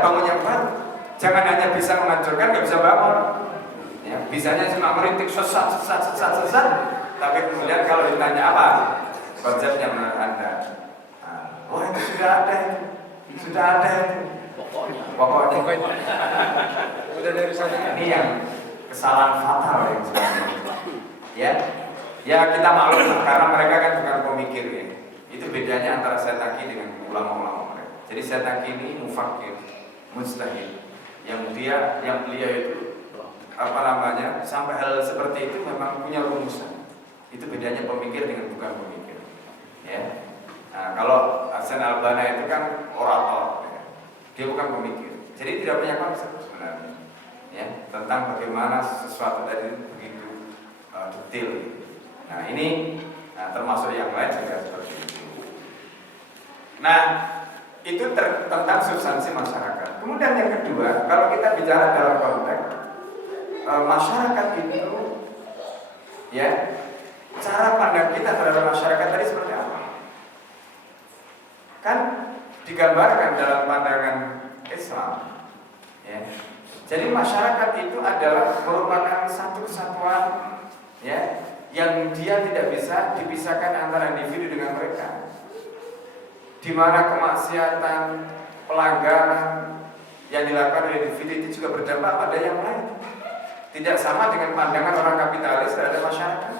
bangun yang baru. Jangan hanya bisa menghancurkan, nggak bisa bangun. Ya, bisanya cuma merintik sesat, tapi kemudian kalau ditanya apa konsepnya menurut Anda? Oh itu sudah ada itu. Pokoknya. Udah dari sana. Ini yang kesalahan fatal yang sebenarnya. Ya kita maklum karena mereka kan bukan pemikir ya. Itu bedanya antara Setaki dengan ulama-ulama mereka. Jadi Setaki ini mufakir, mujtahid, yang beliau itu sampai hal seperti itu memang punya rumusan. Itu bedanya pemikir dengan bukan pemikir. Ya. Nah, kalau Hasan Al-Banna itu kan orator, ya. Dia bukan pemikir. Jadi tidak punya konsep sebenarnya. Ya, tentang bagaimana sesuatu tadi begitu detail. Nah, ini termasuk yang lain juga seperti itu. Nah, itu tentang substansi masyarakat. Kemudian yang kedua, kalau kita bicara dalam konteks masyarakat itu, ya, cara pandang kita terhadap masyarakat tadi seperti apa? Kan digambarkan dalam pandangan Islam, ya. Jadi masyarakat itu adalah merupakan satu kesatuan, ya, yang dia tidak bisa dipisahkan antara individu dengan mereka. Di mana kemaksiatan, pelanggaran yang dilakukan oleh individu itu juga berdampak pada yang lain. Tidak sama dengan pandangan orang kapitalis terhadap masyarakat.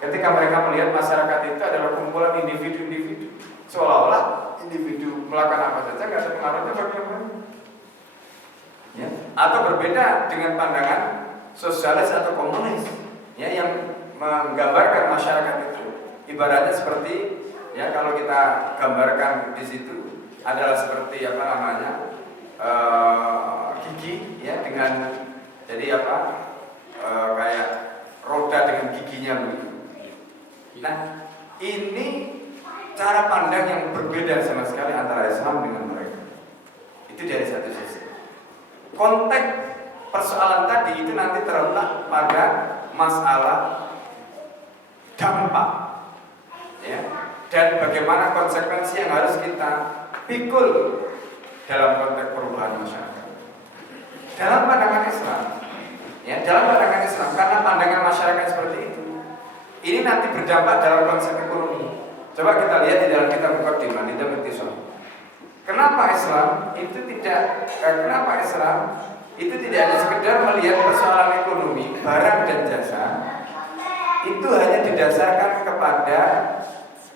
Ketika mereka melihat masyarakat itu adalah kumpulan individu-individu, seolah-olah individu melakukan apa saja nggak ada pengaruhnya bagi yang lain. Ya. Atau berbeda dengan pandangan sosialis atau komunis, ya, yang menggambarkan masyarakat itu ibaratnya seperti, ya, kalau kita gambarkan di situ adalah seperti gigi, ya, dengan jadi kayak roda dengan giginya begitu. Nah, ini cara pandang yang berbeda sama sekali antara Islam dengan mereka. Itu dari satu sisi. Konteks persoalan tadi itu nanti terletak pada masalah dampak, ya, dan bagaimana konsekuensi yang harus kita pikul dalam konteks perubahan masyarakat. Dalam pandangan Islam, ya, karena pandangan masyarakat seperti itu, ini nanti berdampak dalam konsep ekonomi. Coba kita lihat di dalam kitab Muqaddimah di dalam Iqtisad. Kenapa Islam itu tidak hanya sekedar melihat persoalan ekonomi, barang dan jasa, itu hanya didasarkan kepada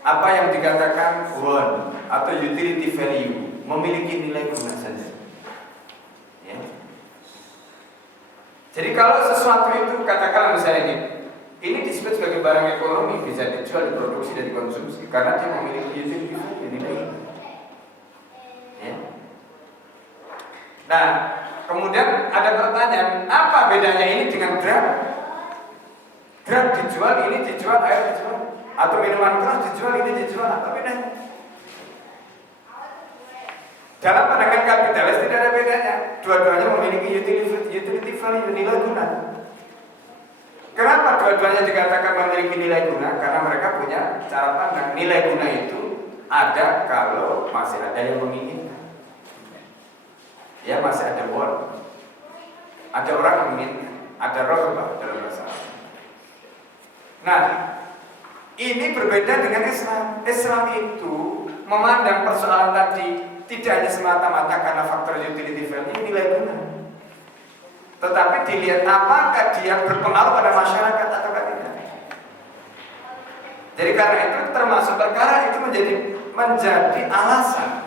apa yang dikatakan won atau utility value, memiliki nilai guna saja. Ya. Jadi kalau sesuatu itu, katakanlah misalnya ini disebut sebagai barang ekonomi, bisa dijual, diproduksi dan dikonsumsi karena dia memiliki utility value, nilai. Ya. Nah, kemudian ada pertanyaan, apa bedanya ini dengan Grab? Grab dijual, ini dijual, air dijual, atau minuman keras dijual, ini dijual, apa bedanya? Dalam pandangan kapitalis tidak ada bedanya. Dua-duanya memiliki utility value, nilai guna. Kenapa dua-duanya dikatakan memiliki nilai guna? Karena mereka punya cara pandang. Nilai guna itu ada kalau masih ada yang menginginkan. Ya, masih ada won. Ada orang yang menginginkan, ada rohbah dalam bahasa Arab. Nah, ini berbeda dengan Islam. Islam itu memandang persoalan tadi tidak hanya semata-mata karena faktor utility value, nilai guna, tetapi dilihat apakah dia berpengaruh pada masyarakat atau tidak. Jadi karena itu termasuk perkara itu menjadi alasan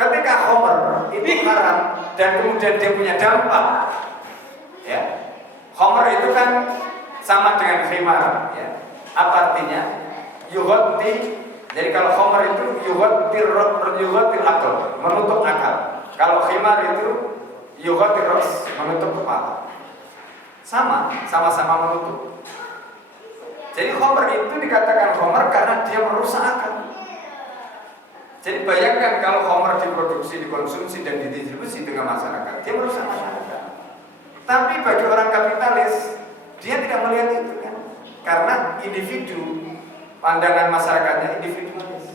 ketika khamr itu haram dan kemudian dia punya dampak. Ya, khamr itu kan sama dengan khimar, ya. Apa artinya? Yughatti. Jadi kalau khamr itu yughatti akal, menutup akal. Kalau khimar itu yughatti ras, menutup kepala. Sama-sama menutup. Jadi khamr itu dikatakan khamr karena dia merusak akal. Jadi bayangkan kalau khamr diproduksi, dikonsumsi dan didistribusi dengan masyarakat, dia merusak masyarakat. Tapi bagi orang kapitalis, dia tidak melihat itu kan, karena individu, pandangan masyarakatnya individualis.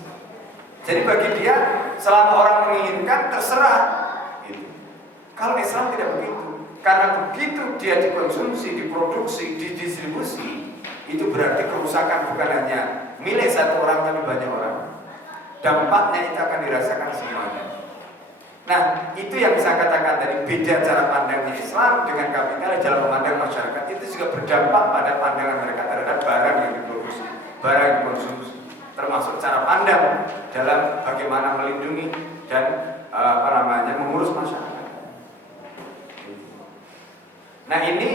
Jadi bagi dia selama orang menginginkan terserah, gitu. Kalau Islam tidak begitu. Karena begitu dia dikonsumsi, diproduksi, didistribusi, itu berarti kerusakan bukan hanya milik satu orang tapi banyak orang. Dampaknya itu akan dirasakan semuanya. Nah, itu yang saya katakan tadi, beda cara pandangnya Islam dengan kapitalis dalam memandang masyarakat. Itu juga berdampak pada pandangan mereka terhadap barang yang diproduksi, barang yang dikonsumsi, termasuk cara pandang dalam bagaimana melindungi dan mengurus masyarakat. Nah, ini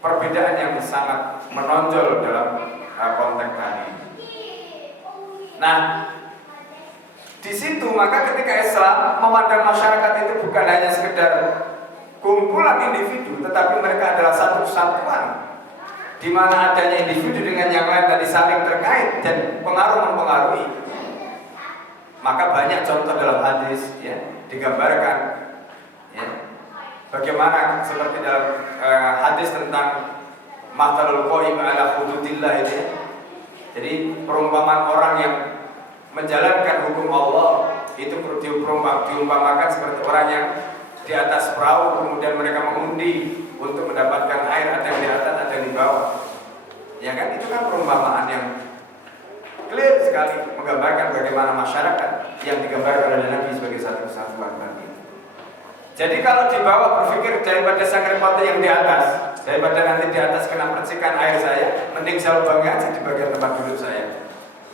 perbedaan yang sangat menonjol dalam konteks tadi. Nah, di situ maka ketika Islam memandang masyarakat itu bukan hanya sekedar kumpulan individu, tetapi mereka adalah satu kesatuan, di mana adanya individu dengan yang lain tadi saling terkait dan mempengaruhi. Maka banyak contoh dalam hadis ya digambarkan ya, bagaimana seperti dalam hadis tentang mathalul qaim ala hududillah itu ya. Jadi perumpamaan orang yang menjalankan hukum Allah itu diumpamakan seperti orang yang di atas perahu, kemudian mereka mengundi untuk mendapatkan air, ada yang di atas, ada yang di bawah. Ya kan, itu kan perumpamaan yang clear sekali menggambarkan bagaimana masyarakat yang digambarkan oleh Nabi sebagai satu kesatuan tadi. Jadi kalau di bawah berpikir daripada sang repotnya yang di atas, daripada nanti di atas kena percikan air saya, mending saya lubangi aja di bagian tempat duduk saya.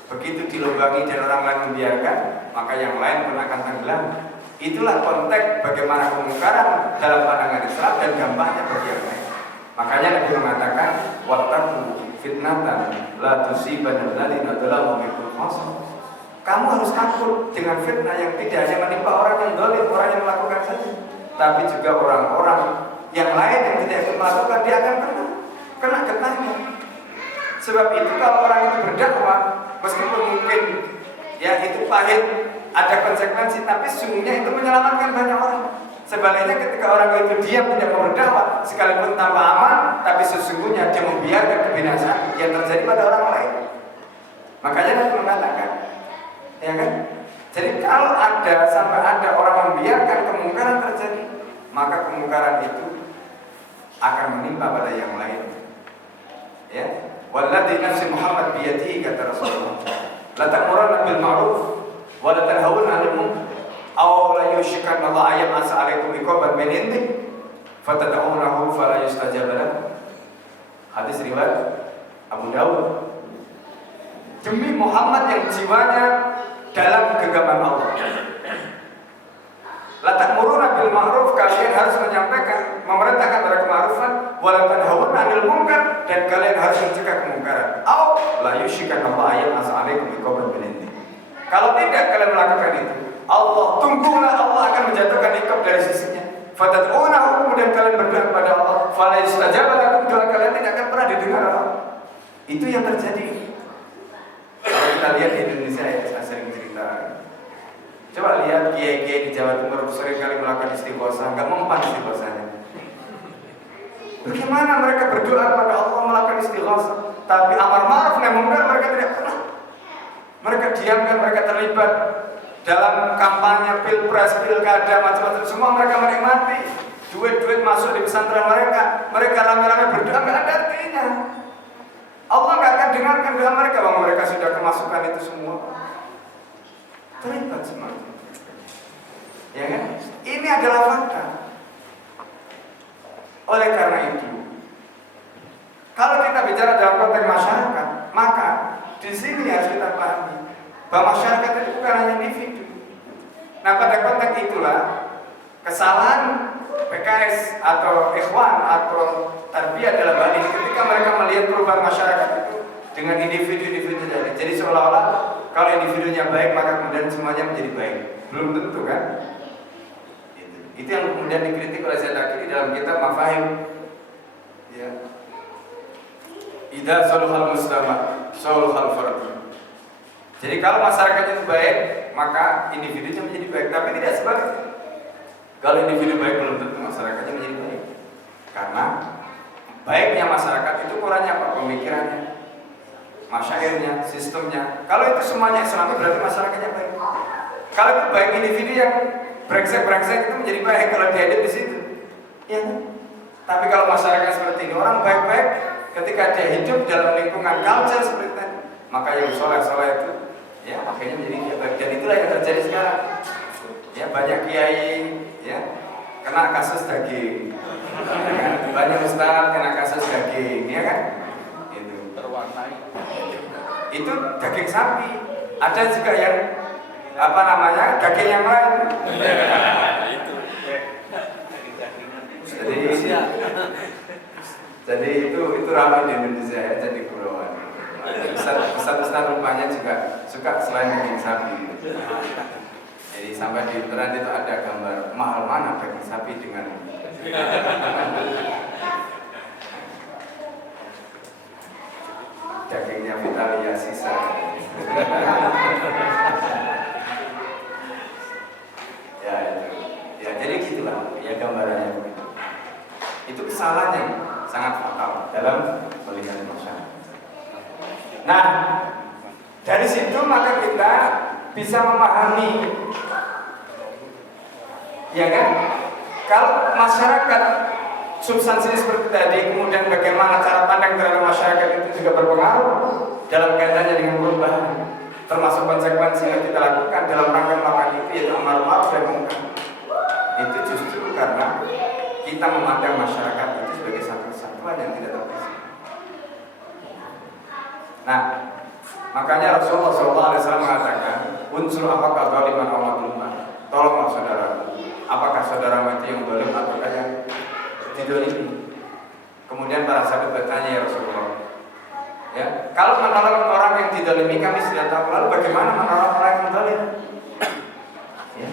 Begitu dilubangi dan orang lain membiarkan, maka yang lain pun akan tenggelam. Itulah konteks bagaimana kemungkaran dalam pandangan Islam dan dampaknya bagi yang lain. Makanya Nabi mengatakan, wattaqu fitnatan la tusibanna alladziina dzalamu minkum khassah. Kamu harus takut dengan fitnah yang tidak hanya menimpa orang yang zalim, orang yang melakukan saja, tapi juga orang-orang yang lain yang tidak ikut melakukan, dia akan kena getahnya. Sebab itu kalau orang itu berdakwah, meskipun mungkin ya itu pahit, ada konsekuensi, tapi sesungguhnya itu menyelamatkan banyak orang. Sebaliknya ketika orang itu diam tidak mau berdakwah, sekalipun tanpa aman, tapi sesungguhnya dia membiarkan kebinasaan yang terjadi pada orang lain. Makanya Nabi mengatakan, ya kan? Jadi kalau sampai ada orang membiarkan kemungkaran terjadi, maka kemungkaran itu akan menimpa pada yang lain. Ya, walladzi nafsi Muhammad biyadihi, kata Rasulullah, la ta'muruna bil ma'ruf wa la tanhauna 'anil munkar aw la yushikanna Allah ayam asa 'alaikum iqaban min indi fatad'unahu fala yustajab lakum. Hadis riwayat Abu Dawud. Demi Muhammad yang jiwanya dalam genggaman Allah, la ta'muruna bil ma'ruf, kalian harus menyampaikan, memerintahkan pada kema'rufan, wa la tanhauna 'anil munkar, dan kalian harus mencegah kemungkaran. Aw la yushikanna Allah ayam asa 'alaikum iqaban min indi. Kalau tidak kalian melakukan itu, tunggulah Allah akan menjatuhkan iqab dari sisinya. Fatad'unahu, kemudian kalian berdoa kepada Allah, fala yustajab lakum, doa kalian tidak akan pernah didengar Allah. Itu yang terjadi. Kalau kita lihat di Indonesia ya, saya sering cerita. Coba lihat kiai-kiai di Jawa Timur sering kali melakukan istighosah, nggak mempan istighosahnya. Bagaimana mereka berdoa kepada Allah melakukan istighosah, tapi amar ma'ruf nahi munkar mereka tidak pernah. Mereka diamkan, mereka terlibat dalam kampanye pilpres, pilkada, macam-macam, semua mereka menikmati. Duit-duit masuk di pesantren mereka, mereka rame-rame berdoa, nggak ada artinya. Allah nggak akan dengarkan doa mereka, bahwa mereka sudah kemasukan itu semua. Terlibat semua. Ya kan? Ini adalah fakta. Oleh karena itu, kalau kita bicara dalam konteks masyarakat, maka di sini harus kita pahami bahwa masyarakat itu bukan hanya individu. Nah, pada konteks itulah kesalahan PKS atau Ikhwan atau Tarbiyah dalam hal ini ketika mereka melihat perubahan masyarakat itu dengan individu-individu tadi. Jadi seolah-olah kalau individunya baik maka kemudian semuanya menjadi baik. Belum tentu kan? Itu yang kemudian dikritik oleh Zaidaki dalam kitab Mafahim. Ya. Idza saluhal mujtama, saluhal fard. Jadi kalau masyarakat itu baik, maka individunya menjadi baik, tapi tidak sebaliknya. Kalau individu baik belum tentu masyarakatnya menjadi baik. Karena baiknya masyarakat itu ukurannya apa? Pemikirannya, masyairnya, sistemnya. Kalau itu semuanya Islami berarti masyarakatnya baik. Kalau itu baik individu yang brengsek itu menjadi baik kalau dia hidup di situ. Ya. Tapi kalau masyarakat seperti ini, orang baik-baik ketika dia hidup dalam lingkungan culture seperti tadi, maka yang soleh-soleh itu, ya makanya menjadi dia baik. Dan itulah yang terjadi sekarang. Ya banyak kiai, ya kena kasus daging, ya kan? Banyak ustaz kena kasus daging, ya kan? Itu Terwarnai. itu daging sapi. Ada juga yang daging yang lain. Jadi itu ramai di Indonesia ya, jadi pulauan. Ustaz rupanya juga suka selain daging sapi. Jadi sampai di internet itu ada gambar mahal mana daging sapi dengan dagingnya Vitalia sisa. Ya jadi gitulah ya gambarannya. Itu kesalahan yang sangat fatal dalam melihat masyarakat. Nah, dari situ maka kita bisa memahami, ya kan? Kalau masyarakat substansi seperti tadi, kemudian bagaimana cara pandang terhadap masyarakat itu juga berpengaruh dalam kaitannya dengan perubahan, termasuk konsekuensi yang kita lakukan dalam rangka melakukan itu, yaitu amar ma'ruf dan munkar. Itu justru karena kita memandang masyarakat itu sebagai satu kesatuan yang tidak terpisah. Nah, makanya Rasulullah SAW mengatakan, unsur apakah zaliman aw mazluman? Tolonglah saudara. Apakah saudara itu yang zalim ataukah yang dizalimi? Kemudian para sahabat bertanya, ya Rasulullah, ya, kalau menolong orang yang dizalimi kami sudah tahu, lalu bagaimana menolong orang yang zalim? Ya.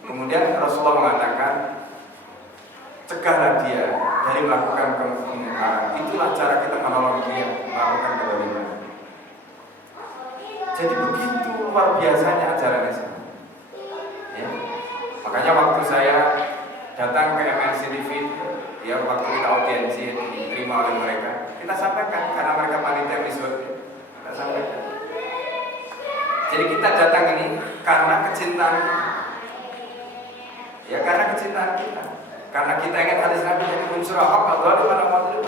Kemudian Rasulullah mengatakan, cegahlah dia dari melakukan kemungkaran. Itulah cara kita menolong dia melakukan kezaliman. Jadi begitu luar biasanya ajaran Islam. Ya. Makanya waktu saya datang ke MNC TV, ya waktu kita audiensi diterima oleh mereka, kita sampaikan karena mereka panitia visual, kita sampaikan. Jadi kita datang ini karena kecintaan kita. Ya karena kecintaan kita. Karena kita ingat hadis Nabi yang unsur hak Allah pada mazlum.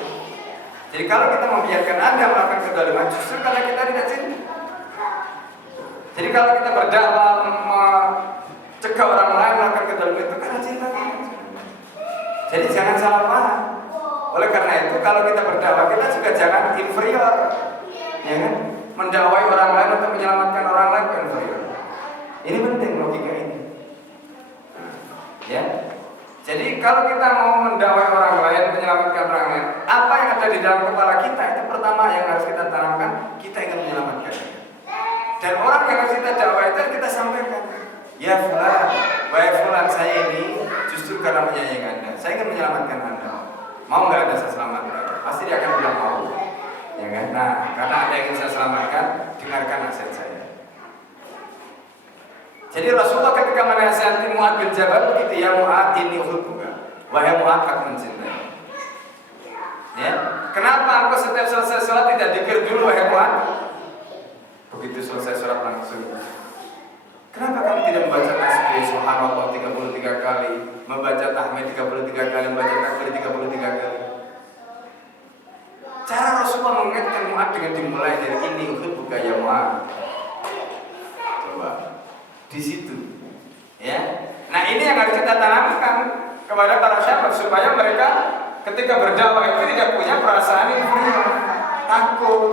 Jadi kalau kita membiarkan Anda melakukan kezaliman, justru karena kita tidak cinta. Jadi kalau kita berdakwah mencegah orang lain melakukan kezaliman itu karena cinta kita. Jadi jangan salah paham. Oleh karena itu kalau kita berdakwah kita juga jangan inferior, ya kan? Mendakwai orang lain untuk menyelamatkan orang lain bukan inferior. Ini penting logika ini. Ya. Jadi kalau kita mau mendakwai orang lain, menyelamatkan orang lain, apa yang ada di dalam kepala kita itu pertama yang harus kita tanamkan, kita ingin menyelamatkan. Dan orang yang harus kita dakwah itu kita sampaikan, ya fulan, wahai fulan, saya ini justru karena menyayangi Anda, saya ingin menyelamatkan Anda. Mau nggak Anda saya selamatkan? Pasti dia akan bilang mau, ya kan? Nah, karena Anda ingin saya selamatkan, dengarkan nasihat saya. Jadi Rasulullah ketika menasihati Mu'adz bin Jabal begitu, ya Mu'adz ini uhibbuka, wahai Mu'adz aku mencintai. Ya, kenapa aku setiap selesai sholat tidak dzikir dulu wahai Mu'adz? Begitu selesai sholat langsung. Kenapa kamu tidak membaca tasbih subhanallah 33 kali, membaca tahmid 33 kali, membaca takbir 33 kali? Cara Rasulullah mengingatkan Mu'adz dengan dimulai dari ini uhibbuka ya Mu'adz. Coba di situ, ya. Nah ini yang harus kita tanamkan kepada para sahabat supaya mereka ketika berdakwah itu tidak punya perasaan inferior, takut,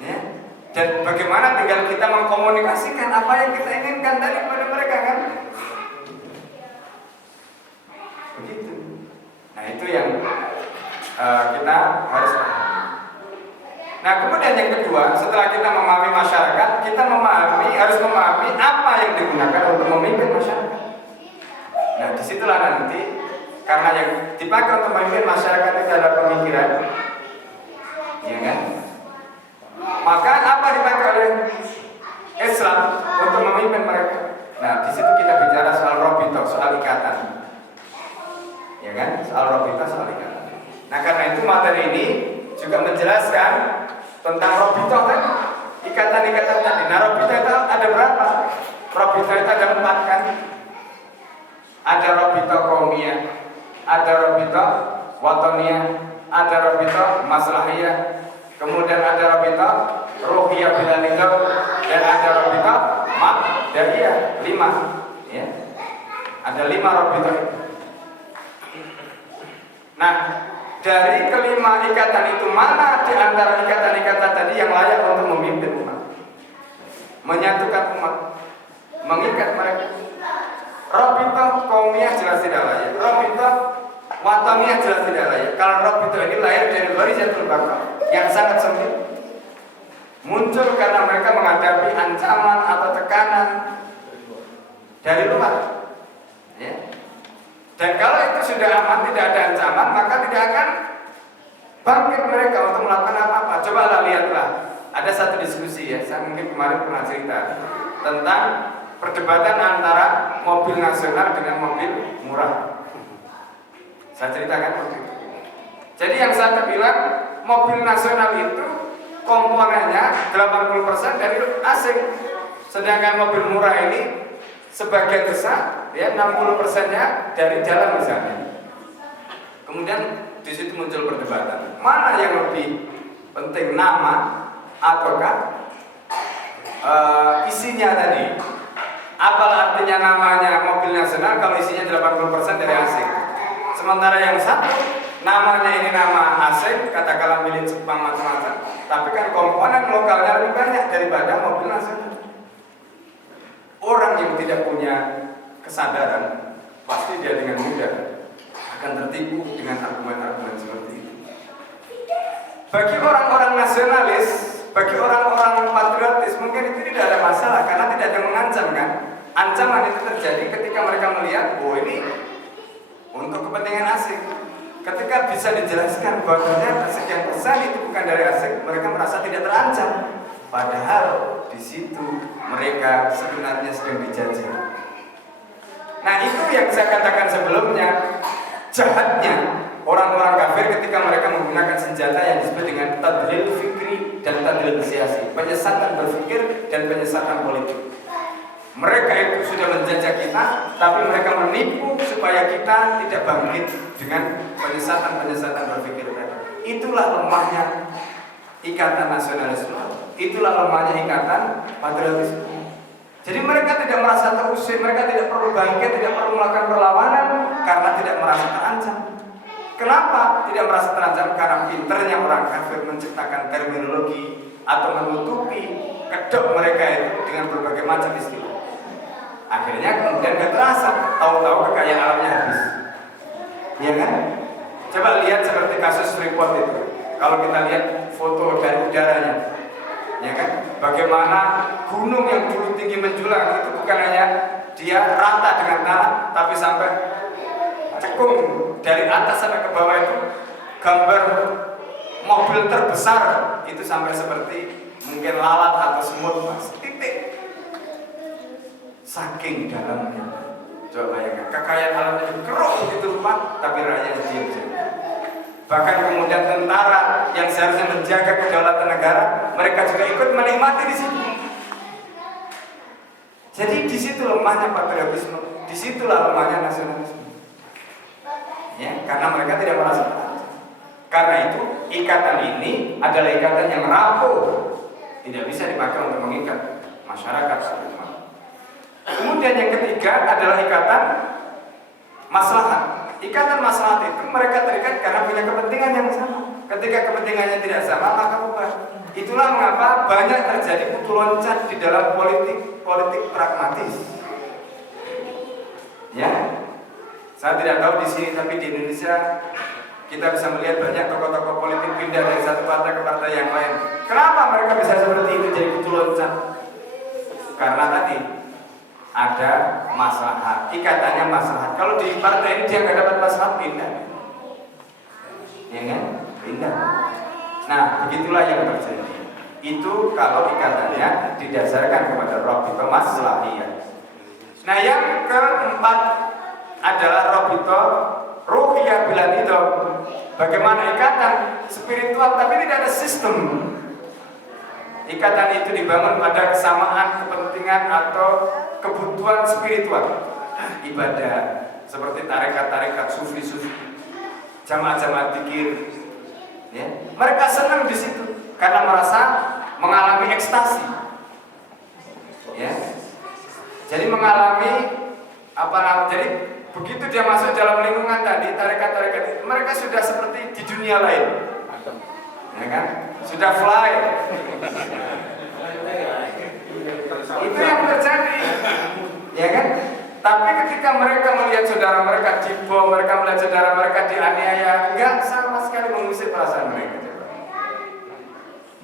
ya. Dan bagaimana tinggal kita mengkomunikasikan apa yang kita inginkan dari kepada mereka kan? Begitu. Nah itu yang kita harus pahami. Nah kemudian yang kedua, setelah kita memahami masyarakat, kita harus memahami apa yang digunakan untuk memimpin masyarakat. Nah disitulah nanti, karena yang dipakai untuk memimpin masyarakat itu adalah pemikiran, ya kan? Maka apa dipakai oleh Islam untuk memimpin mereka? Nah disitu kita bicara soal robito, soal ikatan, ya kan? Soal robito, soal ikatan. Nah karena itu materi ini juga menjelaskan tentang robito kan, ikatan-ikatan tadi. Nah robito itu ada berapa? Robito itu ada 4 kan, ada robito qaumiyah, ada robito watoniyah, ada robito maslahiyah, kemudian ada robito ruhiyah bila nidam, dan ada robito mabda'iyah, 5 ya. Ada 5 robito. Nah, dari kelima ikatan itu, mana di antara ikatan-ikatan tadi yang layak untuk memimpin umat, menyatukan umat, mengikat mereka? Robito qaumiyah jelas tidak layak, robito watoniyah jelas tidak layak. Kalau robito ini lahir dari gharizatul baqa yang sangat sempit, muncul karena mereka menghadapi ancaman atau tekanan dari luar ya. Dan kalau itu sudah aman, tidak ada ancaman, maka tidak akan bangkit mereka untuk melakukan apa-apa. Coba lihatlah, ada satu diskusi ya, saya mungkin kemarin pernah cerita tentang perdebatan antara mobil nasional dengan mobil murah. Saya ceritakan waktu itu. Jadi yang saya bilang, mobil nasional itu komponennya 80% dari asing, sedangkan mobil murah ini sebagian besar ya 60%-nya dari dalam misalnya. Kemudian di situ muncul perdebatan, mana yang lebih penting, nama ataukah isinya tadi? Apa artinya namanya mobil nasional kalau isinya 80% dari asing? Sementara yang satu namanya ini nama asing, katakanlah milik Jepang macam-macam, tapi kan komponen lokalnya lebih banyak daripada mobil nasional. Orang yang tidak punya kesadaran pasti dia dengan mudah akan tertipu dengan argumen-argumen seperti itu. Bagi orang-orang nasionalis, bagi orang-orang patriotis, mungkin itu tidak ada masalah karena tidak ada yang mengancam kan. Ancaman itu terjadi ketika mereka melihat, oh ini untuk kepentingan asing. Ketika bisa dijelaskan bahwa ternyata sekian persen itu bukan dari asing, mereka merasa tidak terancam. Padahal di situ mereka sebenarnya sedang dijajah. Nah, itu yang saya katakan sebelumnya, jahatnya orang-orang kafir ketika mereka menggunakan senjata yang disebut dengan tadlil fikri dan tadlil siasi, penyesatan berpikir dan penyesatan politik. Mereka itu sudah menjajah kita, tapi mereka menipu supaya kita tidak bangkit dengan penyesatan-penyesatan berpikir mereka. Itulah lemahnya ikatan nasionalisme, itulah lemahnya ikatan patriotisme. Jadi mereka tidak merasa terusik, mereka tidak perlu bangkit, tidak perlu melakukan perlawanan karena tidak merasa terancam. Kenapa tidak merasa terancam? Karena pinternya orang kafir menciptakan terminologi atau menutupi kedok mereka itu dengan berbagai macam istilah. Akhirnya kemudian gak terasa, tahu-tahu kekayaan alamnya habis. Iya kan? Coba lihat seperti kasus Freeport itu. Kalau kita lihat foto dari udaranya, ya kan? Bagaimana gunung yang dulu tinggi menjulang itu bukan hanya dia rata dengan tanah, tapi sampai cekung dari atas sampai ke bawah itu gambar mobil terbesar itu sampai seperti mungkin lalat atau semut, mas, titik. Saking dalamnya. Coba bayangkan, kekayaan alamnya keruh begitu rupa, tapi rakyatnya diam. Bahkan kemudian tentara yang seharusnya menjaga kedaulatan negara, mereka juga ikut menikmati di situ. Jadi di situ lemahnya patriotisme, di situlah lemahnya nasionalisme. Ya, karena mereka tidak merasa terancam. Karena itu ikatan ini adalah ikatan yang rapuh, tidak bisa dipakai untuk mengikat masyarakat. Kemudian yang ketiga adalah ikatan maslahat. Ikatan maslahat itu mereka terikat karena punya kepentingan yang sama. Ketika kepentingannya tidak sama, maka bubar. Itulah mengapa banyak terjadi putu loncat di dalam politik pragmatis. Ya, saya tidak tahu di sini, tapi di Indonesia kita bisa melihat banyak tokoh-tokoh politik pindah dari satu partai ke partai yang lain. Kenapa mereka bisa seperti itu jadi putu loncat? Karena tadi ada maslahat, ikatannya maslahat. Kalau di partai ini dia nggak dapat maslahat, pindah, ya kan? Pindah. Nah, begitulah yang terjadi. Itu kalau ikatannya didasarkan kepada robito maslahiyah. Nah, yang keempat adalah robito ruhiyah bila nidom. Bagaimana ikatan spiritual tapi tidak ada sistem. Ikatan itu dibangun pada kesamaan kepentingan atau kebutuhan spiritual. ibadah seperti tarekat-tarekat sufi-sufi, jamaah-jamaah dzikir, ya. Mereka senang di situ karena merasa mengalami ekstasi, ya. Jadi mengalami jadi begitu dia masuk dalam lingkungan tadi tarekat-tarekat, mereka sudah seperti di dunia lain, ya kan? Sudah fly. Itu yang terjadi, ya kan? Tapi ketika mereka melihat saudara mereka dibom, mereka melihat saudara mereka dianiaya, enggak sama sekali mengusik perasaan mereka.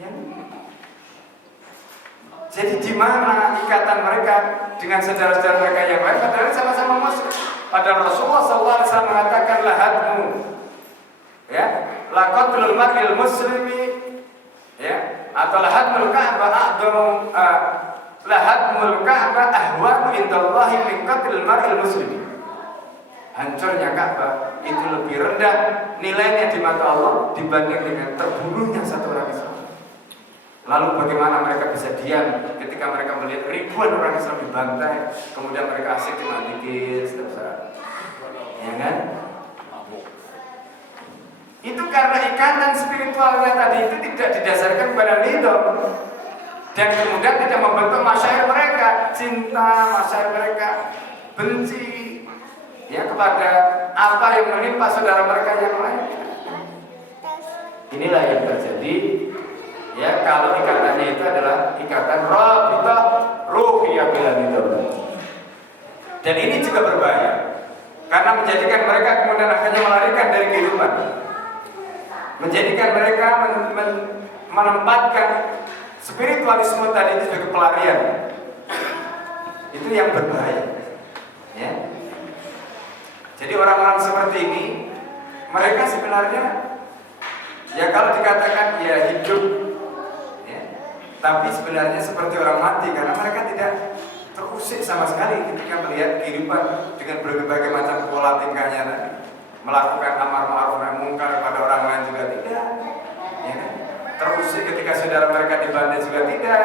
Ya. Jadi di mana ikatan mereka dengan saudara-saudara mereka yang lain? Padahal sama-sama Muslim. Padahal Rasulullah SAW mengatakan lahadmu, ya, laqatlul mar'il muslimi, ya, atau lahadmul ka'bah a'dhamu lahadmul ka'bah ahwanu indallahi min qatlil mar'il muslimi. Hancurnya Ka'bah itu lebih rendah nilainya di mata Allah dibanding dengan terbunuhnya satu orang Islam. Lalu bagaimana mereka bisa diam ketika mereka melihat ribuan orang Islam dibantai, kemudian mereka asik cuma dikit setiap saat, ya kan? Itu karena ikatan spiritualnya tadi itu tidak didasarkan pada nidom, dan kemudian tidak membentuk masyair mereka cinta, masyair mereka benci, ya, kepada apa yang menimpa saudara mereka yang lain. Inilah yang terjadi, ya, kalau ikatannya itu adalah ikatan rabitah ruhiyah bila nidom. Dan ini juga berbahaya karena menjadikan mereka kemudian akhirnya melarikan dari kehidupan, menjadikan mereka menempatkan spiritualisme tadi itu sebagai pelarian. Itu yang berbahaya, ya. Jadi orang-orang seperti ini, mereka sebenarnya, ya, kalau dikatakan ya hidup, ya, tapi sebenarnya seperti orang mati karena mereka tidak terusik sama sekali ketika melihat kehidupan dengan berbagai macam pola tingkahnya tadi, melakukan amar ma'ruf nahi munkar kepada orang lain juga tidak, ya kan? Terusik ketika saudara mereka dibantai juga tidak.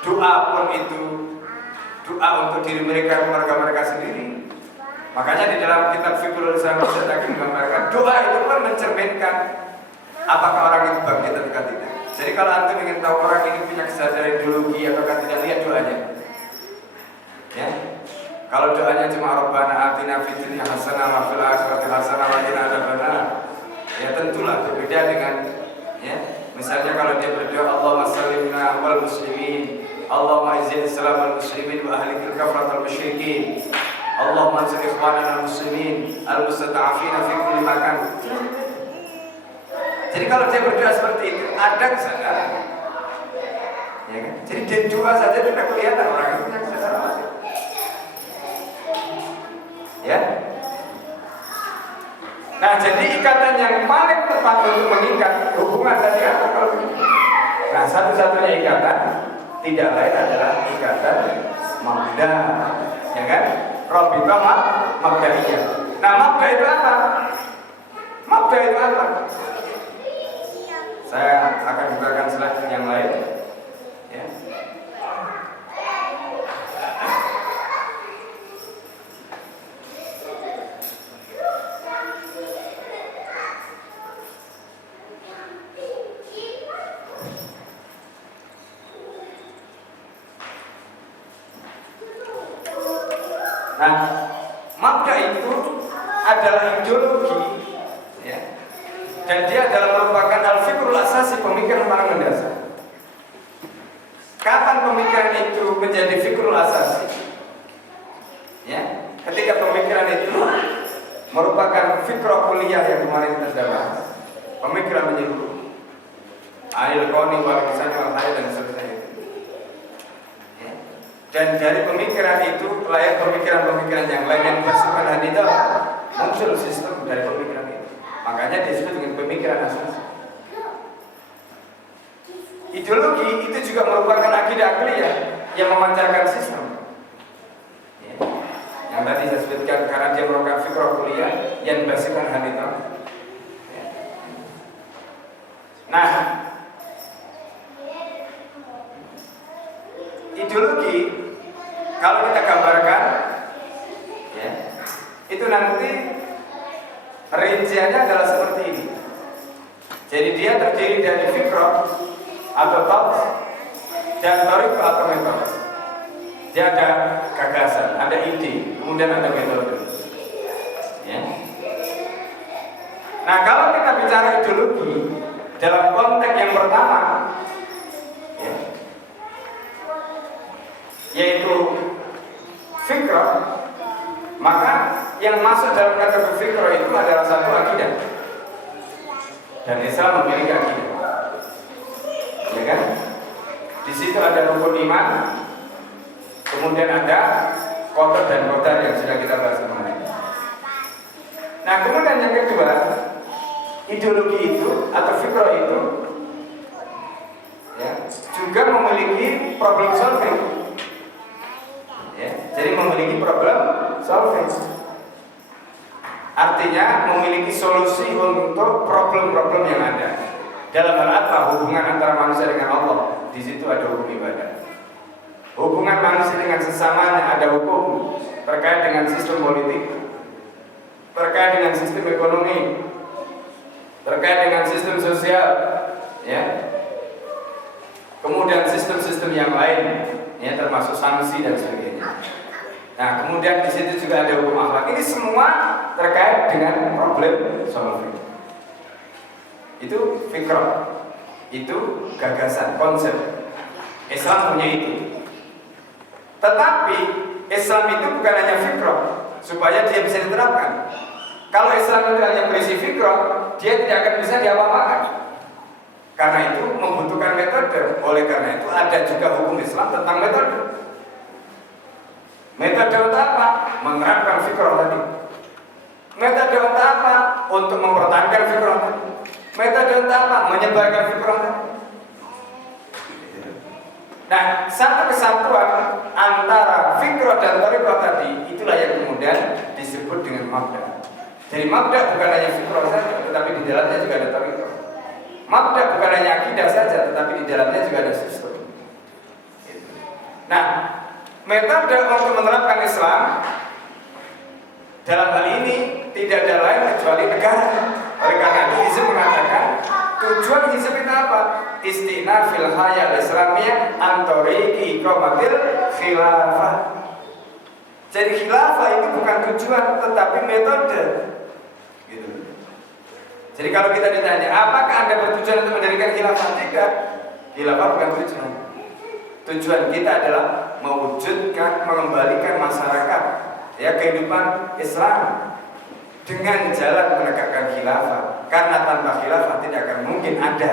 Doa pun itu doa untuk diri mereka, keluarga mereka sendiri. Makanya di dalam kitab Fiqhul Islam menggambarkan doa itu pun mencerminkan apakah orang itu bangkit atau tidak. Jadi kalau antum ingin tahu orang ini punya kesadaran ideologi atau tidak, lihat doanya. Ya. Kalau doanya cuma Rabbana atina fid dunya hasanah wa fil akhirati hasanah wa qina adzabannar, ya tentulah berbeda dengan, ya, misalnya kalau dia berdoa Allahumma sallimna wal muslimin, Allahumma izzil islam wal muslimin wa ahlikil kafratal musyrikin, Allahumma ansur ikhwanana muslimin al-mustada'afina fi kulli makan. Jadi kalau dia berdoa seperti itu, ada kesadaran, ya kan? Jadi dia doa saja tidak kelihatan orang itu punya kesadaran, ya. Nah, jadi ikatan yang paling tepat untuk mengikat hubungan tadi apa kalau begini? Nah, satu-satunya ikatan tidak lain adalah ikatan mabda, ya kan? Rabitah mabda'iyah. Nah, mabda itu apa? Mabda itu apa? Saya akan bukakan slide yang lain, ya. Nah, mabda itu adalah ideologi, ya, dan dia adalah merupakan al-fikrul asasi, pemikiran paling mendasar. Kapan pemikiran itu menjadi fikrul asasi? Ya, ketika pemikiran itu merupakan fikrah kuliah yang kemarin kita sudah bahas, pemikiran menyeluruh, alil kauni wal insani wal hayat dan seterusnya. Dan dari pemikiran itu lahir pemikiran-pemikiran yang lain yang bersifat hanidah, muncul sistem dari pemikiran itu. Makanya disebut dengan pemikiran asasi. Ideologi itu juga merupakan akidah akliyah yang memancarkan sistem, ya. Yang tadi saya sebutkan karena dia merupakan fikrah kuliah yang bersifat hanidah, ya. Nah, ideologi kalau kita gambarkan nanti rinciannya adalah seperti ini. Jadi dia terdiri dari fikrah atau thoughts dan thoriqah atau metode. Dia ada gagasan, ada ide, kemudian ada metode. Ya. Nah, kalau kita bicara ideologi dalam konteks yang pertama, ya, yaitu fikrah, maka yang masuk dalam kategori fikrah itu adalah satu akidah. Dan Islam memiliki akidah, ya kan? Di situ ada rukun iman, kemudian ada qadar dan qadar yang sudah kita bahas kemarin. Nah, kemudian yang kedua, ideologi itu atau fikrah itu, ya, juga memiliki problem solving. Ya, jadi memiliki problem solving. Artinya memiliki solusi untuk problem-problem yang ada. Dalam hal apa? Hubungan antara manusia dengan Allah. Di situ ada hukum ibadah. Hubungan manusia dengan sesamanya ada hukum terkait dengan sistem politik, terkait dengan sistem ekonomi, terkait dengan sistem sosial, ya. Kemudian sistem-sistem yang lain, ya, termasuk sanksi dan sebagainya. Nah, kemudian di situ juga ada hukum akhlak. Ini semua terkait dengan problem solving. Itu fikrah, itu gagasan, konsep. Islam punya itu. Tetapi Islam itu bukan hanya fikrah, supaya dia bisa diterapkan. Kalau Islam itu hanya berisi fikrah, dia tidak akan bisa diapa-apakan. Karena itu membutuhkan metode. Oleh karena itu ada juga hukum Islam tentang metode. Metode untuk apa? Menerapkan fikrah tadi. Metode untuk apa? Untuk mempertahankan fikrah tadi. Metode untuk apa? Menyebarkan fikrah tadi. Nah, satu kesatuan antara fikrah dan thariqah tadi, itulah yang kemudian disebut dengan mabda. Jadi mabda bukan hanya fikrah saja, tetapi di dalamnya juga ada thariqah. Mabda bukan hanya akidah saja, tetapi di dalamnya juga ada sistem. Nah, metode untuk menerapkan Islam dalam hal ini tidak ada lain kecuali negara. Oleh karena itu Hizb mengatakan tujuan Hizb itu apa? Istinafil hayal Islamiyah antoriqi iqamatil khilafah. Jadi khilafah itu bukan tujuan tetapi metode. Gitu. Jadi kalau kita ditanya, apakah Anda bertujuan untuk mendirikan khilafah? Tidak. Khilafah bukan tujuan. Tujuan kita adalah mewujudkan, mengembalikan masyarakat, ya, kehidupan Islam dengan jalan menegakkan khilafah. Karena tanpa khilafah tidak akan mungkin ada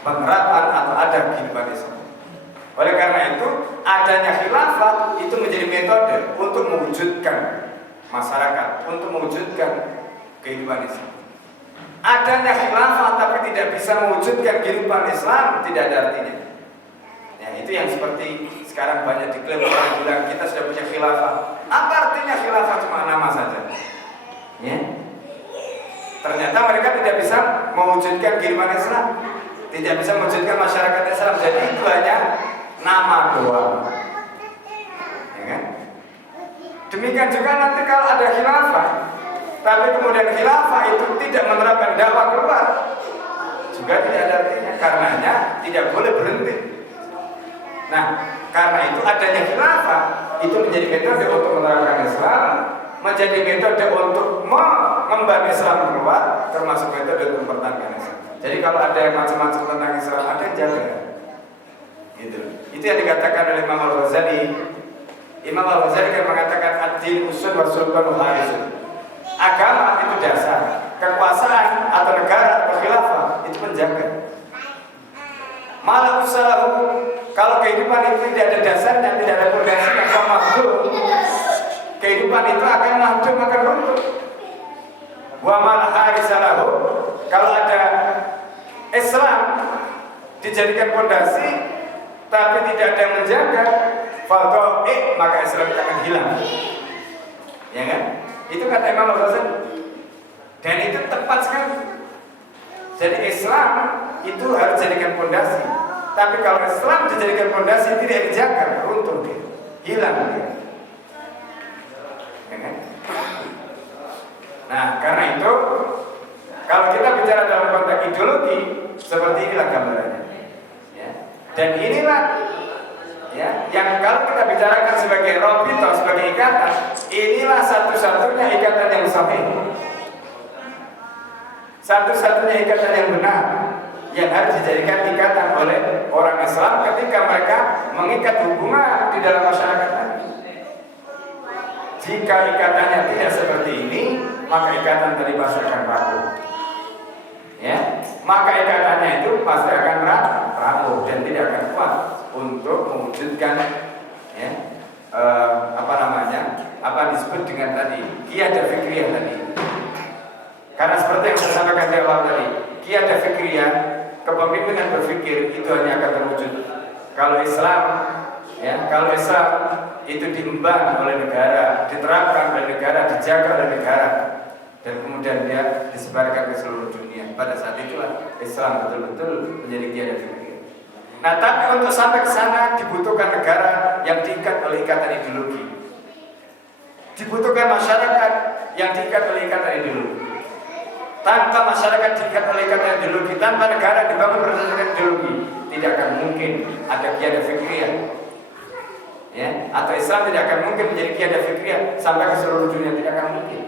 penerapan atau ada kehidupan Islam. Oleh karena itu, adanya khilafah itu menjadi metode untuk mewujudkan masyarakat, untuk mewujudkan kehidupan Islam. Adanya khilafah tapi tidak bisa mewujudkan kehidupan Islam tidak ada artinya. Ya, itu yang seperti sekarang banyak diklaim orang bilang kita sudah punya khilafah. Apa artinya khilafah? Cuma nama saja. Ya. Ternyata mereka tidak bisa mewujudkan kehidupan Islam, tidak bisa mewujudkan masyarakat Islam. Jadi itu hanya nama doang. Ya kan? Demikian juga nanti kalau ada khilafah, tapi kemudian khilafah itu tidak menerapkan dakwah keluar, juga tidak ada artinya. Karenanya tidak boleh berhenti. Nah, karena itu adanya khilafah itu menjadi metode untuk menerapkan Islam, menjadi metode untuk mengemban Islam keluar, termasuk metode untuk mempertahankan Islam. Jadi kalau ada yang macam-macam tentang Islam, ada yang jaga. Gitu. Itu yang dikatakan oleh Imam Al-Ghazali. Imam Al-Ghazali kan mengatakan ad-din usul wa sultan harisun. Agama itu dasar, kekuasaan atau negara atau khilafah itu penjaga. Malah usahahu, kalau kehidupan itu tidak ada dasarnya, tidak ada pondasinya, kehidupan itu akan mahdum, akan runtuh. Wa mal harisalahu, kalau ada Islam dijadikan pondasi tapi tidak ada yang menjaga, maka Islam itu akan hilang. Ya kan? Itu kata Imam Al-Ghazali. Dan itu tepat sekali. Jadi Islam itu harus dijadikan pondasi. Tapi kalau Islam dijadikan pondasi tidak dijaga, runtuh dia, hilang dia. Ya kan? Dan kalau kita bicarakan sebagai robito, sebagai ikatan, inilah satu-satunya ikatan yang sahih, satu-satunya ikatan yang benar, yang harus dijadikan ikatan oleh orang Islam ketika mereka mengikat hubungan di dalam masyarakat tadi. Jika ikatannya tidak seperti ini, maka ikatan tadi pasti akan rapuh. Ya, maka ikatannya itu pasti akan rapuh dan tidak akan kuat untuk mewujudkan apa disebut dengan tadi qiyadah fikriyah tadi. Karena seperti yang saya sampaikan di awal tadi, qiyadah fikriyah, kepemimpinan berpikir itu hanya akan terwujud kalau Islam itu diemban oleh negara, diterapkan oleh negara, dijaga oleh negara, dan kemudian dia disebarkan ke seluruh dunia. Pada saat itulah Islam betul-betul menjadi qiyadah fikriyah. Nah, tapi untuk sampai ke sana dibutuhkan negara yang diikat oleh ikatan ideologi. Dibutuhkan masyarakat yang diikat oleh ikatan ideologi. Tanpa masyarakat diikat oleh ikatan ideologi, tanpa negara dibangun berdasarkan ideologi, tidak akan mungkin ada qiyadah fikriyah. Ya, atau Islam tidak akan mungkin menjadi qiyadah fikriyah sampai ke seluruh dunia, tidak akan mungkin.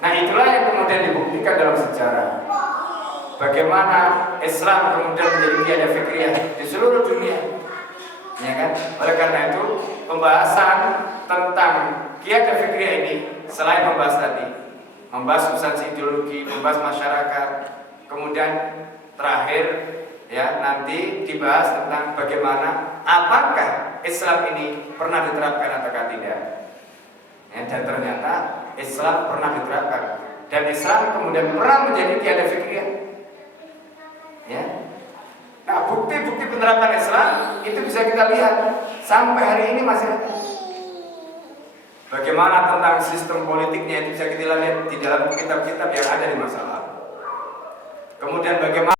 Nah, itulah yang kemudian dibuktikan dalam sejarah. Bagaimana Islam kemudian menjadi qiyadah fikriyah di seluruh dunia. Ya kan? Oleh karena itu, pembahasan tentang qiyadah fikriyah ini selain membahas tadi, membahas substansi ideologi, membahas masyarakat, kemudian terakhir ya nanti dibahas tentang bagaimana apakah Islam ini pernah diterapkan ataukah tidak. Ya, dan ternyata Islam pernah diterapkan dan Islam kemudian pernah menjadi qiyadah fikriyah. Ya. Nah, bukti-bukti penerapan Islam itu bisa kita lihat sampai hari ini masih ada. Bagaimana tentang sistem politiknya itu bisa kita lihat di dalam kitab-kitab yang ada di masa lalu. Kemudian bagaimana